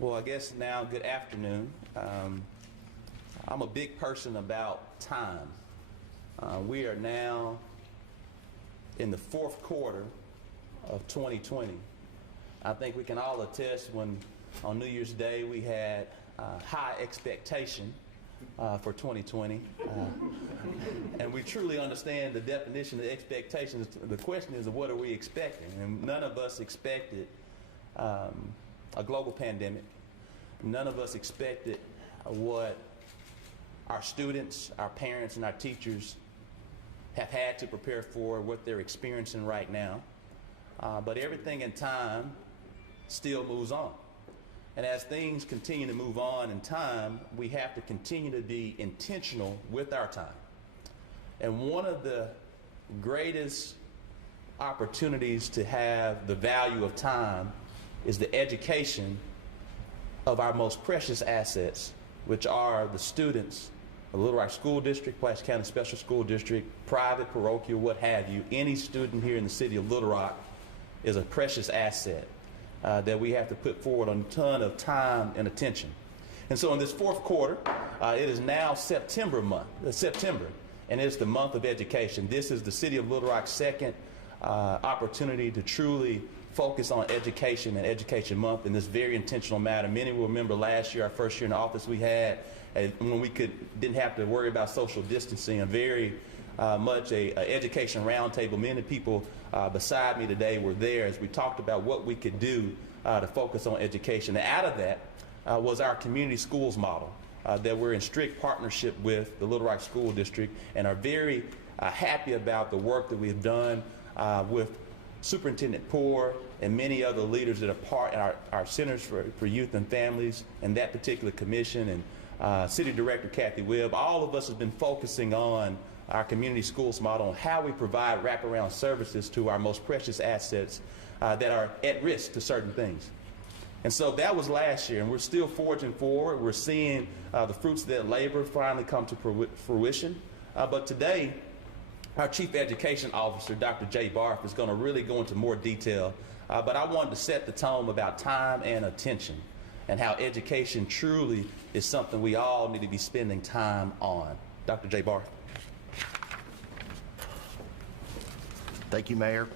Well, I guess now, good afternoon. I'm a big person about time. We are now in the fourth quarter of 2020. I think we can all attest when on New Year's Day we had high expectation for 2020. And we truly understand the definition of expectations. The question is, what are we expecting? And none of us expected a global pandemic. None of us expected what our students, our parents, and our teachers have had to prepare for, what they're experiencing right now. But everything in time still moves on. And as things continue to move on in time, we have to continue to be intentional with our time. And one of the greatest opportunities to have the value of time is the education of our most precious assets, which are the students of the Little Rock School District, Pulaski County Special School District, private, parochial, what have you. Any student here in the city of Little Rock is a precious asset that we have to put forward a ton of time and attention. And so in this fourth quarter, it is now September, and it's the month of education. This is the city of Little Rock's second opportunity to truly focus on education and Education Month in this very intentional matter. Many will remember last year, our first year in office, we had when we didn't have to worry about social distancing, a very much a education roundtable. Many people beside me today were there as we talked about what we could do to focus on education. And out of that was our community schools model that we're in strict partnership with the Little Rock School District, and are very happy about the work that we've done with Superintendent Poore and many other leaders that are part in our Centers for Youth and Families and that particular commission, and City Director Kathy Webb. All of us have been focusing on our community schools model and how we provide wraparound services to our most precious assets that are at risk to certain things. And so that was last year, and we're still forging forward. We're seeing the fruits of that labor finally come to fruition. But today, our Chief Education Officer, Dr. Jay Barth, is going to really go into more detail. But I wanted to set the tone about time and attention, and how education truly is something we all need to be spending time on. Dr. Jay Barth. Thank you, Mayor.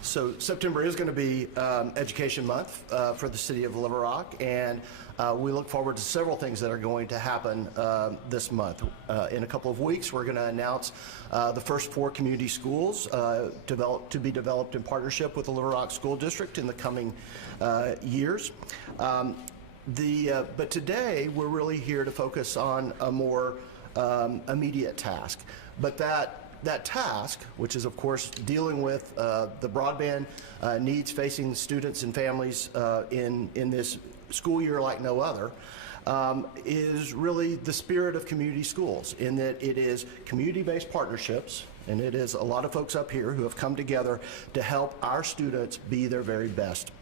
So September is going to be Education Month for the City of Little Rock, and we look forward to several things that are going to happen this month. In a couple of weeks, we're going to announce the first 4 community schools to be developed in partnership with the Little Rock School District in the coming years. But today, we're really here to focus on a more immediate task. But that task, which is of course dealing with the broadband needs facing students and families in this school year like no other, is really the spirit of community schools, in that it is community-based partnerships, and it is a lot of folks up here who have come together to help our students be their very best.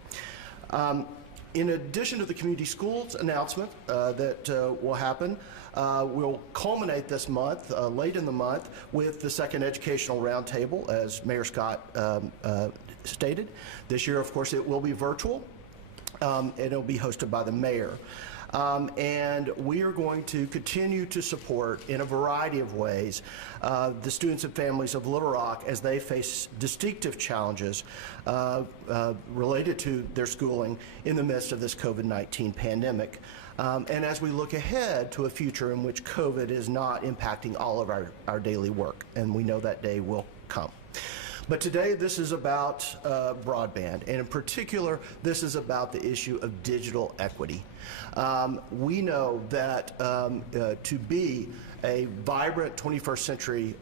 In addition to the community schools announcement that will happen, we'll culminate this month, late in the month, with the second educational roundtable, as Mayor Scott stated. This year, of course, it will be virtual, and it'll be hosted by the mayor. And we are going to continue to support, in a variety of ways, the students and families of Little Rock as they face distinctive challenges related to their schooling in the midst of this COVID-19 pandemic. And as we look ahead to a future in which COVID is not impacting all of our daily work, and we know that day will come. But today, this is about broadband, and in particular, this is about the issue of digital equity. We know that to be a vibrant 21st century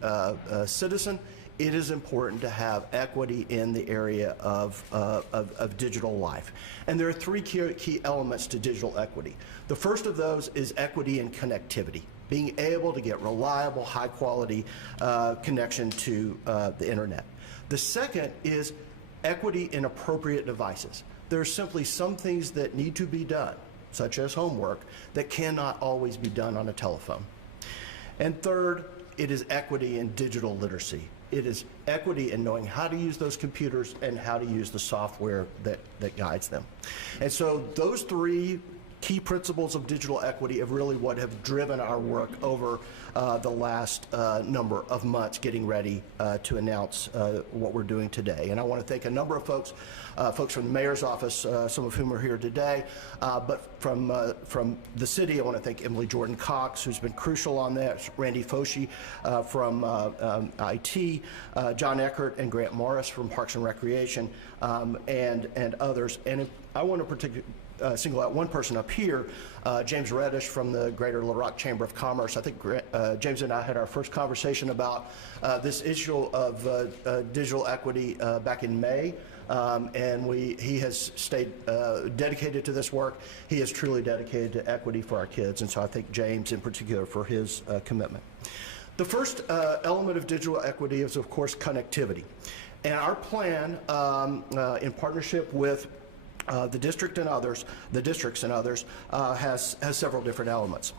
citizen, it is important to have equity in the area of digital life. And there are 3 key elements to digital equity. The first of those is equity in connectivity, being able to get reliable, high-quality connection to the internet. The second is equity in appropriate devices. There are simply some things that need to be done, such as homework, that cannot always be done on a telephone. And third, it is equity in digital literacy, It is equity in knowing how to use those computers and how to use the software that guides them. And so those three key principles of digital equity are really what have driven our work over the last number of months, getting ready to announce what we're doing today. And I want to thank a number of folks from the mayor's office, some of whom are here today, but from the city, I want to thank Emily Jordan Cox, who's been crucial on that, Randy Foshi from IT, John Eckert and Grant Morris from Parks and Recreation, and others. And I want to particularly single out one person up here, James Reddish from the Greater Little Rock Chamber of Commerce. I think James and I had our first conversation about this issue of digital equity back in May. And he has stayed dedicated to this work. He is truly dedicated to equity for our kids, and so I thank James in particular for his commitment. The first element of digital equity is, of course, connectivity. And our plan, in partnership with the districts and others, has several different elements.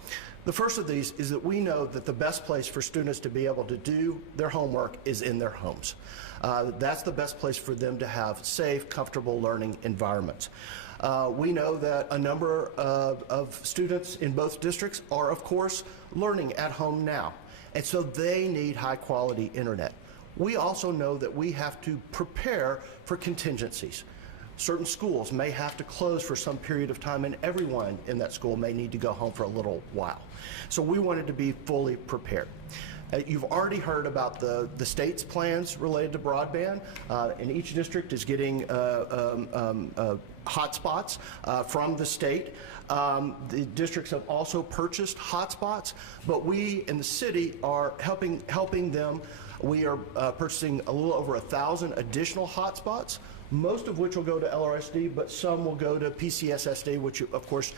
The first of these is that we know that the best place for students to be able to do their homework is in their homes. That's the best place for them to have safe, comfortable learning environments. We know that a number of students in both districts are, of course, learning at home now, and so they need high-quality internet. We also know that we have to prepare for contingencies. Certain schools may have to close for some period of time, and everyone in that school may need to go home for a little while. So we wanted to be fully prepared. You've already heard about the state's plans related to broadband, and each district is getting hotspots from the state. The districts have also purchased hotspots, but we in the city are helping them. We are purchasing a little over 1,000 additional hotspots, most of which will go to LRSD, but some will go to PCSSD, which, of course,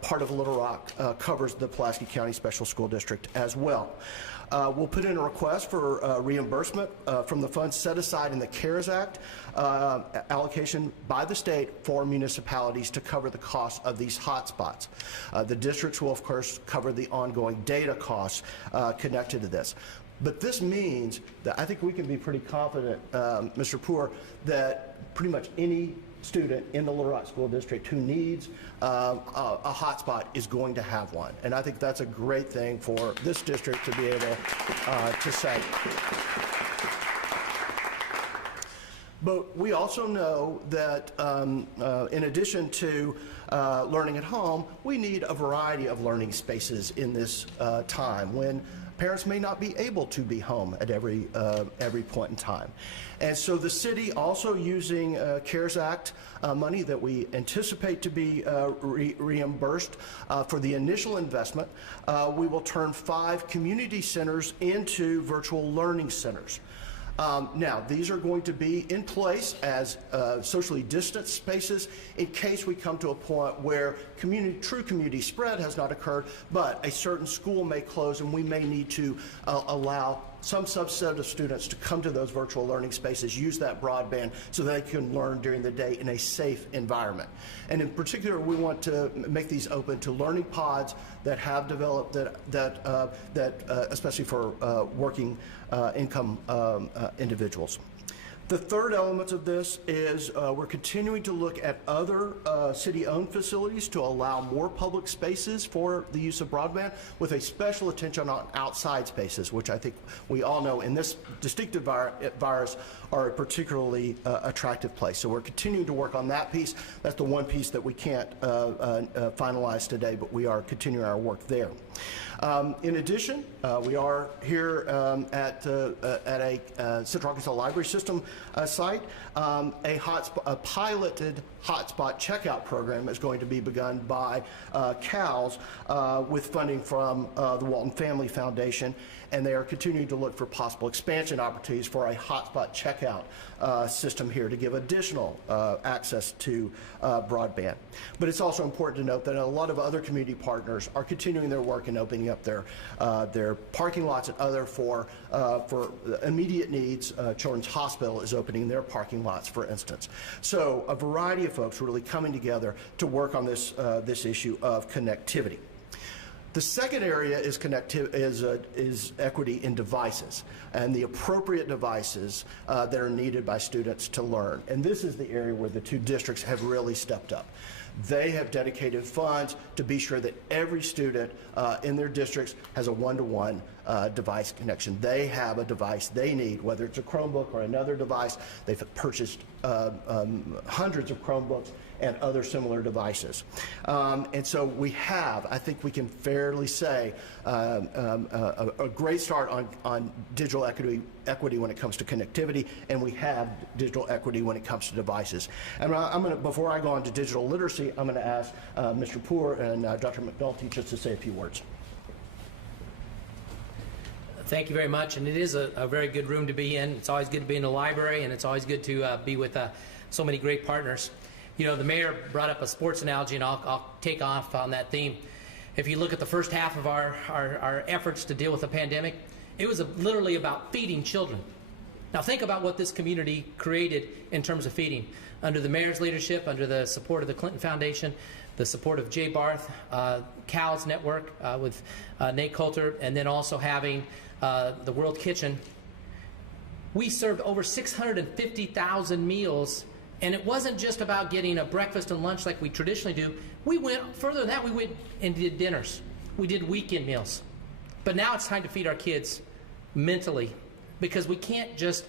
part of Little Rock covers the Pulaski County Special School District as well. We'll put in a request for reimbursement from the funds set aside in the CARES Act allocation by the state for municipalities to cover the cost of these hotspots. The districts will, of course, cover the ongoing data costs connected to this. But this means that I think we can be pretty confident, Mr. Poor, that pretty much any student in the Little Rock School District who needs a hotspot is going to have one. And I think that's a great thing for this district to be able to say. But we also know that in addition to learning at home, we need a variety of learning spaces in this time when parents may not be able to be home at every point in time. And so the city, also using CARES Act money that we anticipate to be reimbursed for the initial investment, we will turn 5 community centers into virtual learning centers. Now, these are going to be in place as socially distanced spaces in case we come to a point where true community spread has not occurred, but a certain school may close and we may need to allow some subset of students to come to those virtual learning spaces, use that broadband so they can learn during the day in a safe environment. And in particular, we want to make these open to learning pods that have developed especially for working income individuals. The third element of this is we're continuing to look at other city-owned facilities to allow more public spaces for the use of broadband, with a special attention on outside spaces, which I think we all know in this distinctive virus are a particularly attractive place. So we're continuing to work on that piece. That's the one piece that we can't finalize today, but we are continuing our work there. In addition, we are here at a Central Arkansas Library System site. A piloted hotspot checkout program is going to be begun by CALS with funding from the Walton Family Foundation, and they are continuing to look for possible expansion opportunities for a hotspot checkout system here to give additional access to broadband. But it's also important to note that a lot of other community partners are continuing their work in opening up their parking lots and other for immediate needs. Children's Hospital is opening their parking lots, for instance. So a variety of folks really coming together to work on this issue of connectivity. The second area is is equity in devices and the appropriate devices that are needed by students to learn. And this is the area where the two districts have really stepped up. They have dedicated funds to be sure that every student in their districts has a one-to-one device connection. They have a device they need, whether it's a Chromebook or another device. They've purchased hundreds of Chromebooks and other similar devices. And so we have, I think we can fairly say, a great start on digital equity when it comes to connectivity, and we have digital equity when it comes to devices. And before I go on to digital literacy, I'm going to ask Mr. Poore and Dr. McNulty just to say a few words. Thank you very much, and it is a very good room to be in. It's always good to be in the library, and it's always good to be with so many great partners. You know, the mayor brought up a sports analogy, and I'll take off on that theme. If you look at the first half of our efforts to deal with the pandemic, it was literally about feeding children. Now think about what this community created in terms of feeding. Under the mayor's leadership, under the support of the Clinton Foundation, the support of Jay Barth, CAL's network with Nate Coulter, and then also having the World Kitchen, we served over 650,000 meals. And it wasn't just about getting a breakfast and lunch like we traditionally do. We went further than that. We went and did dinners. We did weekend meals. But now it's time to feed our kids mentally, because we can't just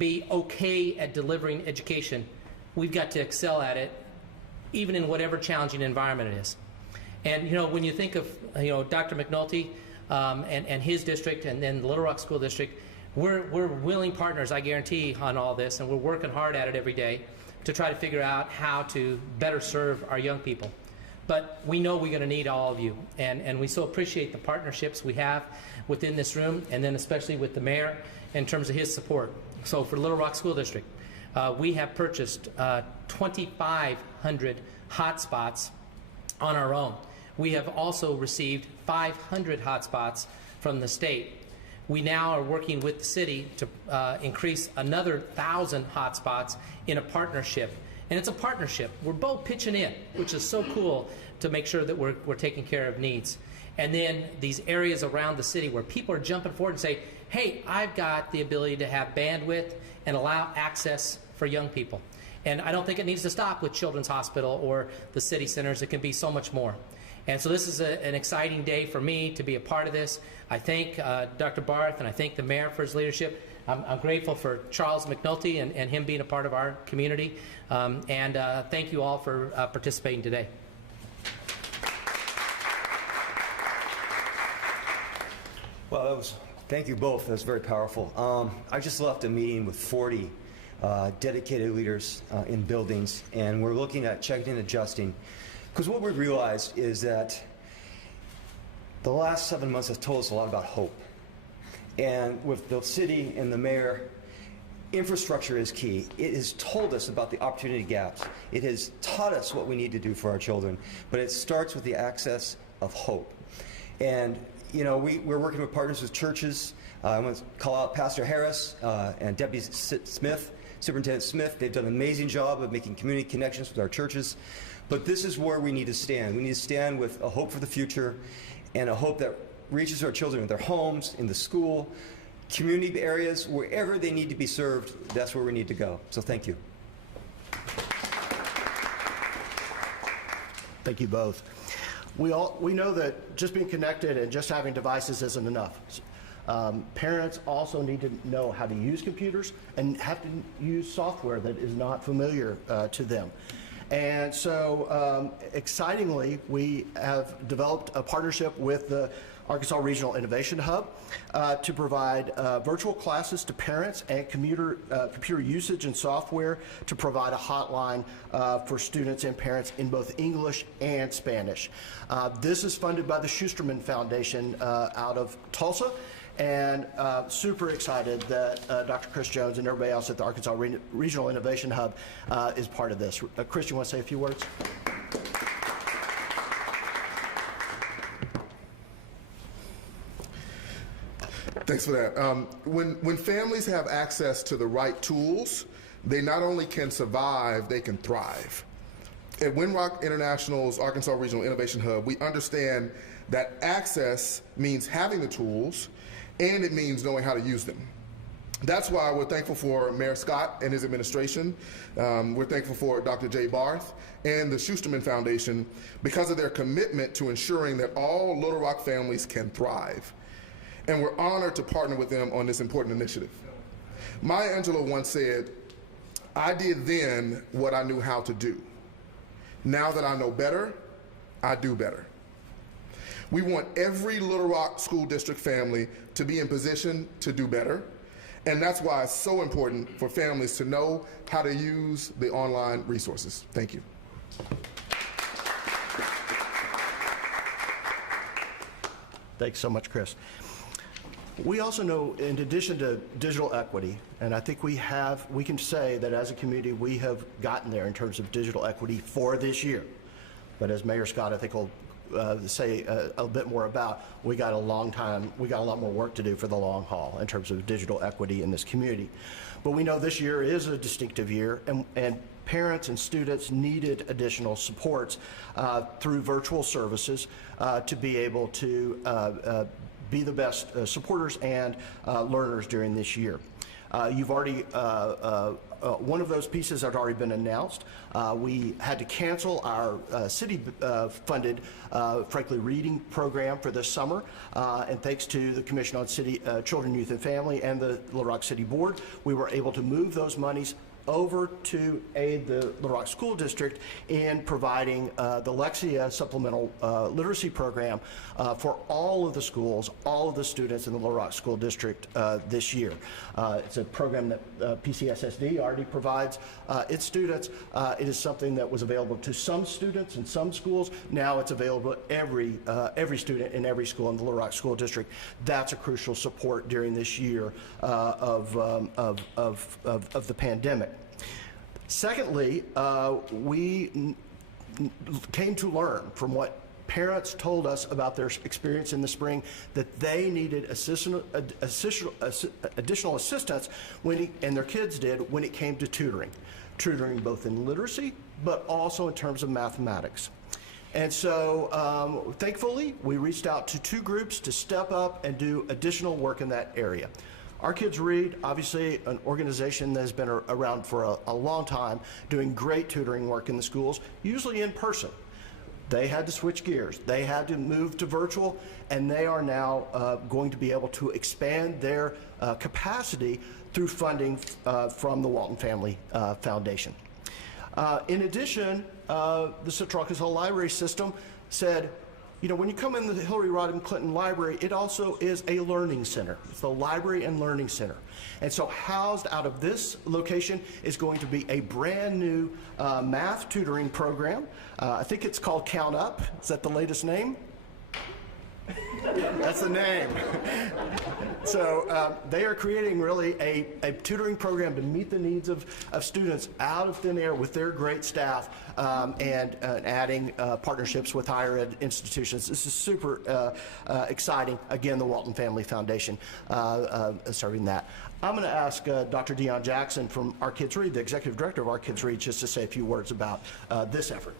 be okay at delivering education. We've got to excel at it, even in whatever challenging environment it is. And you know, when you think of Dr. McNulty and his district, and then the Little Rock School District, we're willing partners, I guarantee, on all this, and we're working hard at it every day to try to figure out how to better serve our young people. But we know we're going to need all of you, and we so appreciate the partnerships we have within this room, and then especially with the mayor in terms of his support. So for Little Rock School District, we have purchased 2,500 hotspots on our own. We have also received 500 hotspots from the state. We now are working with the city to increase another 1,000 hotspots in a partnership. And it's a partnership. We're both pitching in, which is so cool, to make sure that we're taking care of needs. And then these areas around the city where people are jumping forward and say, hey, I've got the ability to have bandwidth and allow access for young people. And I don't think it needs to stop with Children's Hospital or the city centers. It can be so much more. And so this is an exciting day for me to be a part of this. I thank Dr. Barth, and I thank the mayor for his leadership. I'm grateful for Charles McNulty and him being a part of our community. And thank you all for participating today. Well, thank you both. That was very powerful. I just left a meeting with 40 dedicated leaders in buildings, and we're looking at checking and adjusting. Because what we've realized is that the last 7 months has told us a lot about hope. And with the city and the mayor, infrastructure is key. It has told us about the opportunity gaps. It has taught us what we need to do for our children. But it starts with the access of hope. And, you know, we're working with partners with churches. I want to call out Pastor Harris and Deputy Smith, Superintendent Smith. They've done an amazing job of making community connections with our churches. But this is where we need to stand. We need to stand with a hope for the future, and a hope that reaches our children in their homes, in the school, community areas, wherever they need to be served. That's where we need to go. So thank you. Thank you both. We know that just being connected and just having devices isn't enough. Parents also need to know how to use computers and have to use software that is not familiar to them. And so, excitingly, we have developed a partnership with the Arkansas Regional Innovation Hub to provide virtual classes to parents and computer usage and software to provide a hotline for students and parents in both English and Spanish. This is funded by the Schusterman Foundation out of Tulsa. And super excited that Dr. Chris Jones and everybody else at the Arkansas Regional Innovation Hub is part of this. Chris, you want to say a few words? Thanks for that. When families have access to the right tools, they not only can survive, they can thrive. at Winrock International's Arkansas Regional Innovation Hub, we understand that access means having the tools, and it means knowing how to use them. That's why we're thankful for Mayor Scott and his administration. We're thankful for Dr. Jay Barth and the Schusterman Foundation because of their commitment to ensuring that all Little Rock families can thrive. And we're honored to partner with them on this important initiative. Maya Angelou once said, "I did then what I knew how to do. Now that I know better, I do better." We want every Little Rock School District family to be in position to do better. And that's why it's so important for families to know how to use the online resources. Thank you. Thanks so much, Chris. We also know, in addition to digital equity, and I think we can say that as a community we have gotten there in terms of digital equity for this year. But as Mayor Scott, I think, will say a bit more about, we got a lot more work to do for the long haul in terms of digital equity in this community. But we know this year is a distinctive year, and parents and students needed additional supports through virtual services to be able to be the best supporters and learners during this year. You've already, one of those pieces had already been announced. We had to cancel our city-funded, frankly, reading program for this summer, and thanks to the Commission on City Children, Youth, and Family and the Little Rock City Board, we were able to move those monies over to aid the Little Rock School District in providing the Lexia Supplemental Literacy Program for all of the schools, all of the students in the Little Rock School District this year. It's a program that PCSSD already provides its students. It is something that was available to some students in some schools. Now it's available to every student in every school in the Little Rock School District. That's a crucial support during this year of the pandemic. Secondly, we came to learn from what parents told us about their experience in the spring, that they needed additional assistance and their kids did, when it came to tutoring both in literacy but also in terms of mathematics. And so thankfully we reached out to 2 groups to step up and do additional work in that area. Our Kids Read, obviously an organization that has been around for a long time, doing great tutoring work in the schools, usually in person. They had to switch gears. They had to move to virtual, and they are now going to be able to expand their capacity through funding from the Walton Family Foundation. In addition, the Central Arkansas Library System said, you know, when you come in the Hillary Rodham Clinton Library, it also is a learning center. It's the library and learning center. And so housed out of this location is going to be a brand new math tutoring program. I think it's called Count Up. Is that the latest name? That's the name. So they are creating really a tutoring program to meet the needs of students out of thin air with their great staff, and adding partnerships with higher ed institutions. This is super exciting. Again, the Walton Family Foundation serving that. I'm going to ask Dr. Deion Jackson from Our Kids Read, the Executive Director of Our Kids Read, just to say a few words about this effort.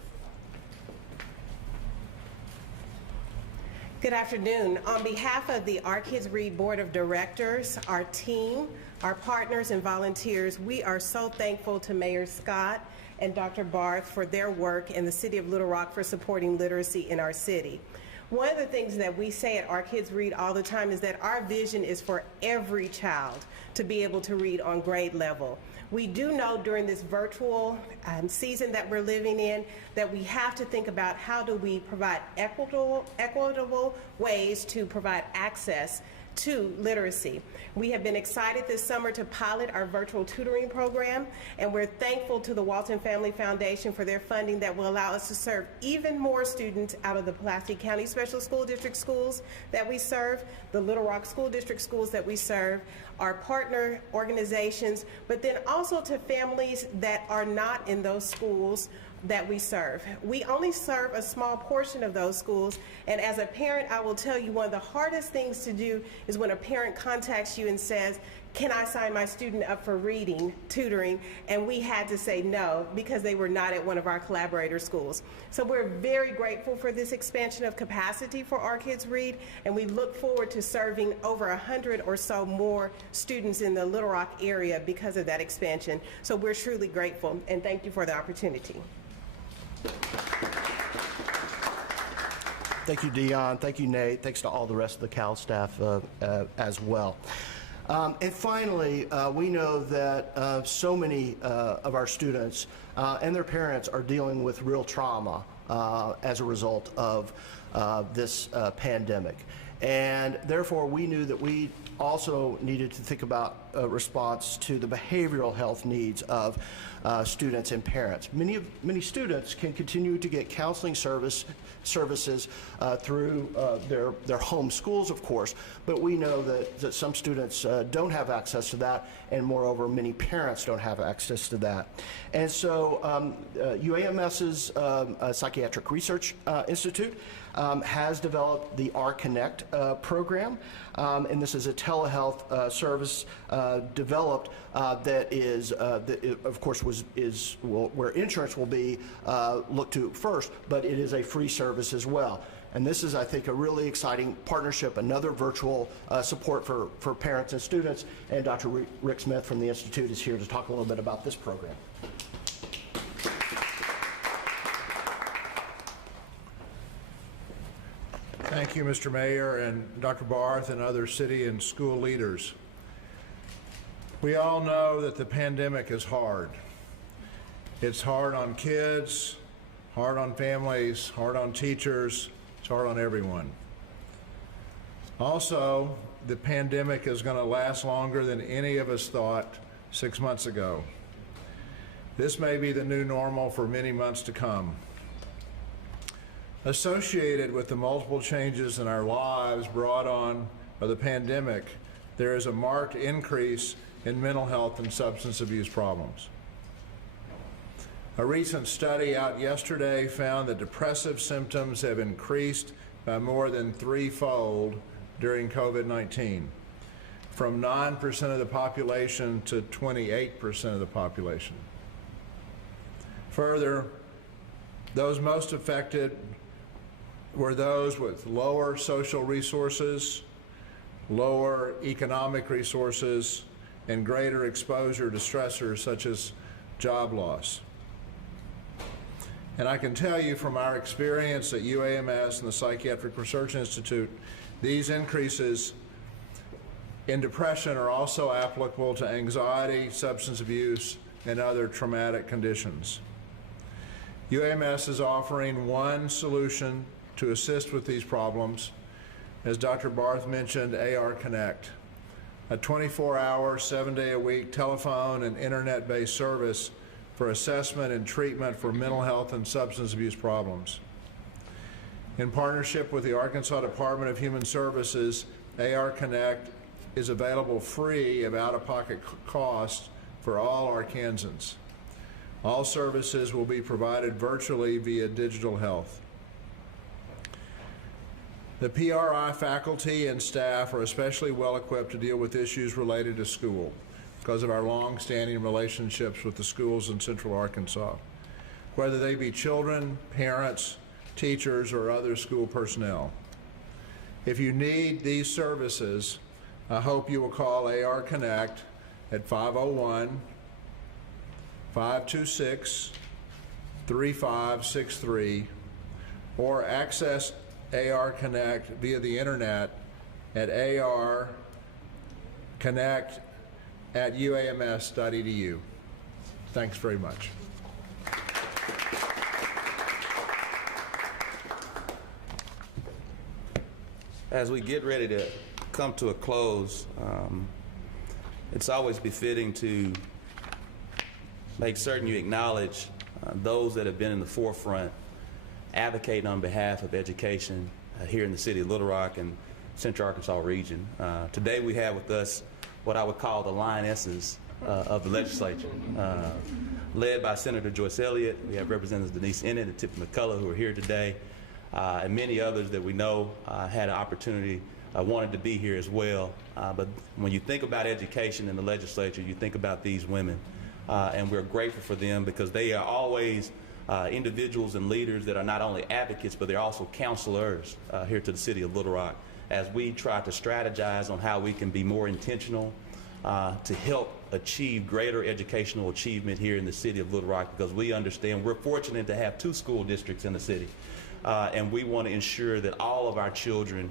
Good afternoon. On behalf of the Our Kids Read Board of Directors, our team, our partners and volunteers, we are so thankful to Mayor Scott and Dr. Barth for their work in the City of Little Rock for supporting literacy in our city. One of the things that we say at Our Kids Read all the time is that our vision is for every child to be able to read on grade level. We do know during this virtual season that we're living in that we have to think about how do we provide equitable ways to provide access to literacy. We have been excited this summer to pilot our virtual tutoring program, and we're thankful to the Walton Family Foundation for their funding that will allow us to serve even more students out of the Pulaski County Special School District schools that we serve, the Little Rock School District schools that we serve, our partner organizations, but then also to families that are not in those schools that we serve. We only serve a small portion of those schools, and as a parent, I will tell you one of the hardest things to do is when a parent contacts you and says, can I sign my student up for reading, tutoring? And we had to say no because they were not at one of our collaborator schools. So we're very grateful for this expansion of capacity for Our Kids Read, and we look forward to serving over 100 or so more students in the Little Rock area because of that expansion. So we're truly grateful, and thank you for the opportunity. Thank you, Dion. Thank you, Nate. Thanks to all the rest of the Cal staff as well. And finally, we know that so many of our students and their parents are dealing with real trauma as a result of this pandemic. And therefore, we knew that we also needed to think about a response to the behavioral health needs of students and parents. Many students can continue to get counseling services through their home schools, of course, but we know that some students don't have access to that, and moreover, many parents don't have access to that. And so UAMS's Psychiatric Research Institute has developed the R-Connect program, and this is a telehealth service developed that is, of course, where insurance will be looked to first, but it is a free service as well. And this is, I think, a really exciting partnership, another virtual support for parents and students. And Dr. Rick Smith from the Institute is here to talk a little bit about this program. Thank you, Mr. Mayor and Dr. Barth and other city and school leaders. We all know that the pandemic is hard. It's hard on kids, hard on families, hard on teachers, it's hard on everyone. Also, the pandemic is going to last longer than any of us thought 6 months ago. This may be the new normal for many months to come. Associated with the multiple changes in our lives brought on by the pandemic, there is a marked increase in mental health and substance abuse problems. A recent study out yesterday found that depressive symptoms have increased by more than threefold during COVID-19, from 9% of the population to 28% of the population. Further, those most affected were those with lower social resources, lower economic resources, and greater exposure to stressors such as job loss. And I can tell you from our experience at UAMS and the Psychiatric Research Institute, these increases in depression are also applicable to anxiety, substance abuse, and other traumatic conditions. UAMS is offering one solution to assist with these problems, as Dr. Barth mentioned, AR Connect, a 24-hour, 7-day-a-week telephone and internet-based service for assessment and treatment for mental health and substance abuse problems. In partnership with the Arkansas Department of Human Services, AR Connect is available free of out-of-pocket costs for all Arkansans. All services will be provided virtually via digital health. The PRI faculty and staff are especially well equipped to deal with issues related to school because of our long-standing relationships with the schools in Central Arkansas, whether they be children, parents, teachers, or other school personnel. If you need these services, I hope you will call AR Connect at 501-526-3563 or access AR Connect via the internet at arconnect@uams.edu. Thanks very much. As we get ready to come to a close, it's always befitting to make certain you acknowledge those that have been in the forefront advocating on behalf of education here in the city of Little Rock and Central Arkansas region. Today we have with us what I would call the lionesses of the legislature, led by Senator Joyce Elliott. We have Representatives Denise Enid and Tiffany McCullough who are here today, and many others that we know had an opportunity wanted to be here as well. But when you think about education in the legislature, you think about these women. And we're grateful for them because they are always individuals and leaders that are not only advocates, but they're also counselors here to the city of Little Rock as we try to strategize on how we can be more intentional to help achieve greater educational achievement here in the city of Little Rock, because we understand we're fortunate to have 2 school districts in the city. And we want to ensure that all of our children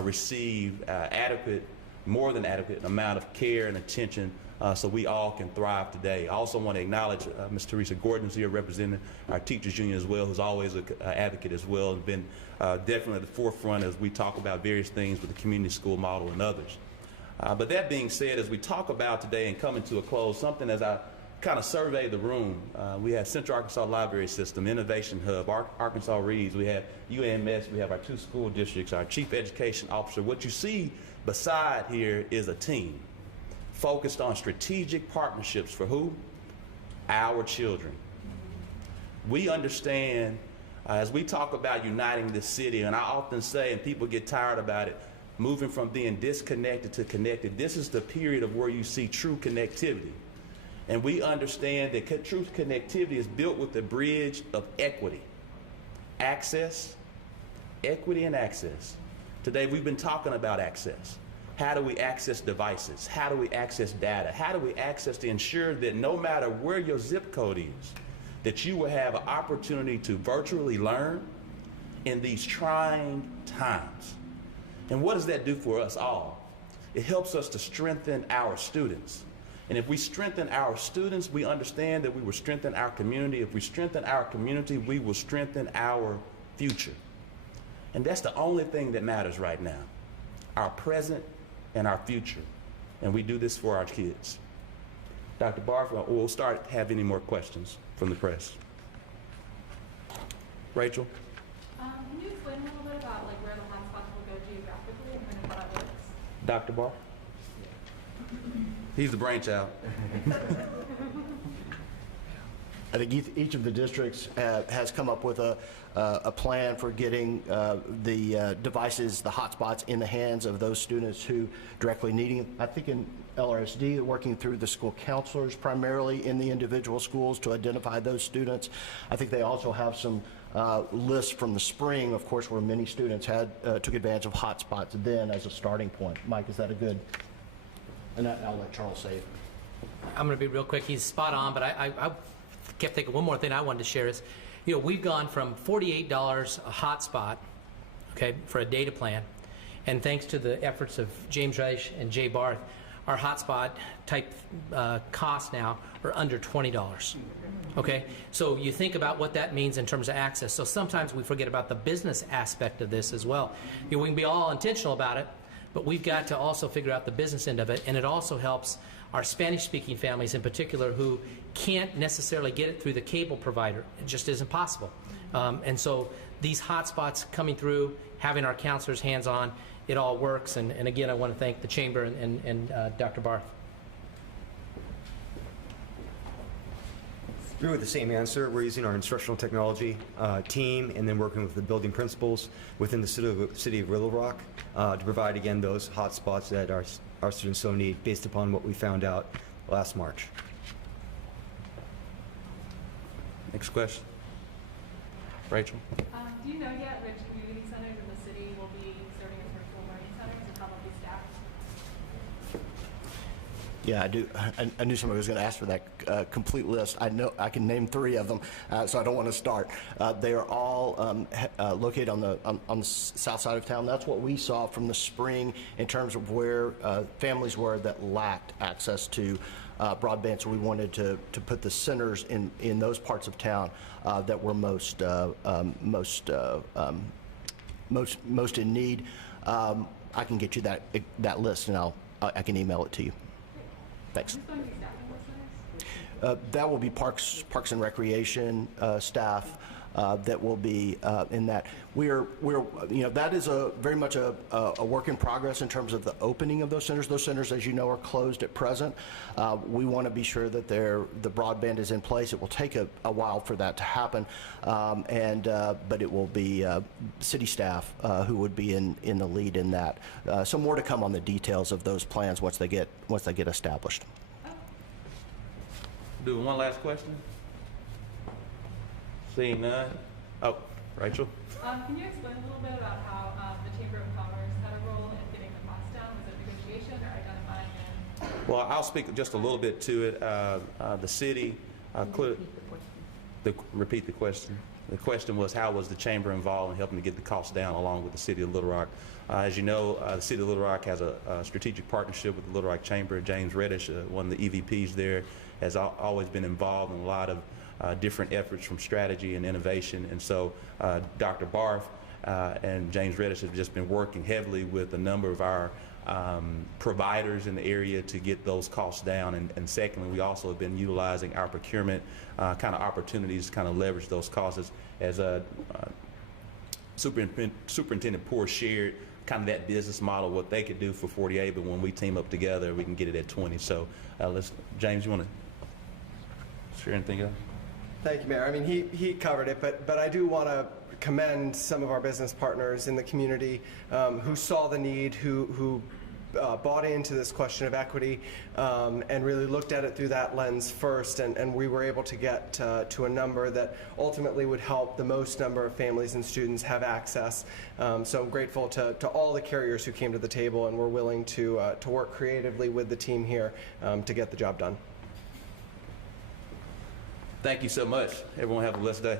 receive adequate, more than adequate amount of care and attention so we all can thrive today. I also want to acknowledge Ms. Teresa Gordon's here representing our teachers union as well, who's always an advocate as well, and been definitely at the forefront as we talk about various things with the community school model and others. But that being said, as we talk about today and coming to a close, something as I kind of survey the room, we have Central Arkansas Library System, Innovation Hub, Arkansas Reads, we have UAMS, we have our 2 school districts, our Chief Education Officer. What you see beside here is a team focused on strategic partnerships for who? Our children. We understand, as we talk about uniting this city, and I often say, and people get tired about it, moving from being disconnected to connected, this is the period of where you see true connectivity. And we understand that true connectivity is built with the bridge of equity, access, equity and access. Today we've been talking about access. How do we access devices? How do we access data? How do we access to ensure that no matter where your zip code is, that you will have an opportunity to virtually learn in these trying times? And what does that do for us all? It helps us to strengthen our students. And if we strengthen our students, we understand that we will strengthen our community. If we strengthen our community, we will strengthen our future. And that's the only thing that matters right now, our present and our future. And we do this for our kids. Dr. Barth, we'll start have any more questions from the press. Rachel? Can you explain a little bit about where the hotspots will go geographically and how that works? Dr. Barth? He's the brainchild. I think each of the districts has come up with a plan for getting the devices, the hotspots, in the hands of those students who directly need them. I think in LRSD, they're working through the school counselors primarily in the individual schools to identify those students. I think they also have some lists from the spring, of course, where many students took advantage of hotspots then as a starting point. Mike, is that a good? And I'll let Charles say it. I'm going to be real quick. He's spot on, but I kept thinking one more thing I wanted to share is, we've gone from $48 a hotspot, okay, for a data plan, and thanks to the efforts of James Reich and Jay Barth, our hotspot type costs now are under $20. Okay, so you think about what that means in terms of access. So sometimes we forget about the business aspect of this as well. We can be all intentional about it, but we've got to also figure out the business end of it, and it also helps our Spanish-speaking families in particular who can't necessarily get it through the cable provider. It just isn't possible. And so these hotspots coming through, having our counselors hands-on, it all works. And again, I want to thank the Chamber and Dr. Barth. Really the same answer. We're using our instructional technology team and then working with the building principals within the city of Little Rock to provide, again, those hotspots that our students so need based upon what we found out last March. Next question. Rachel? Do you know yet which community centers in the city will be serving as virtual learning centers and how they'll be staffed? Yeah, I do. I knew somebody was going to ask for that complete list. I know I can name 3 of them, so I don't want to start. They are all located on the south side of town. That's what we saw from the spring in terms of where families were that lacked access to broadband. So we wanted to put the centers in those parts of town that were most in need. I can get you that list, and I can email it to you. Thanks. Who's going to be staffing those centers? That will be Parks and Recreation staff, that will be in that. We're that is very much a work in progress in terms of the opening of those centers. Those centers, as you know, are closed at present. We want to be sure that the broadband is in place. It will take a while for that to happen, but it will be city staff who would be in the lead in that. So more to come on the details of those plans once they get established. Do one last question? Seeing none. Oh, Rachel. Can you explain a little bit about how the Chamber of Commerce had a role in getting the cost down? Was it negotiation or identifying it? Well, I'll speak just a little bit to it. The city, repeat the question. The question was, how was the chamber involved in helping to get the costs down along with the city of Little Rock? As you know, the city of Little Rock has a strategic partnership with the Little Rock Chamber. James Reddish, one of the EVPs there, has always been involved in a lot of different efforts from strategy and innovation. And so Dr. Barth and James Reddish have just been working heavily with a number of our providers in the area to get those costs down. And secondly, we also have been utilizing our procurement kind of opportunities to kind of leverage those costs as Superintendent Poore shared kind of that business model, what they could do for 48, but when we team up together, we can get it at 20. So James, you want to share anything else? Thank you, Mayor. I mean, he covered it, but I do want to commend some of our business partners in the community who saw the need, who bought into this question of equity and really looked at it through that lens first, and we were able to get to a number that ultimately would help the most number of families and students have access. So I'm grateful to all the carriers who came to the table and were willing to work creatively with the team here to get the job done. Thank you so much. Everyone have a blessed day.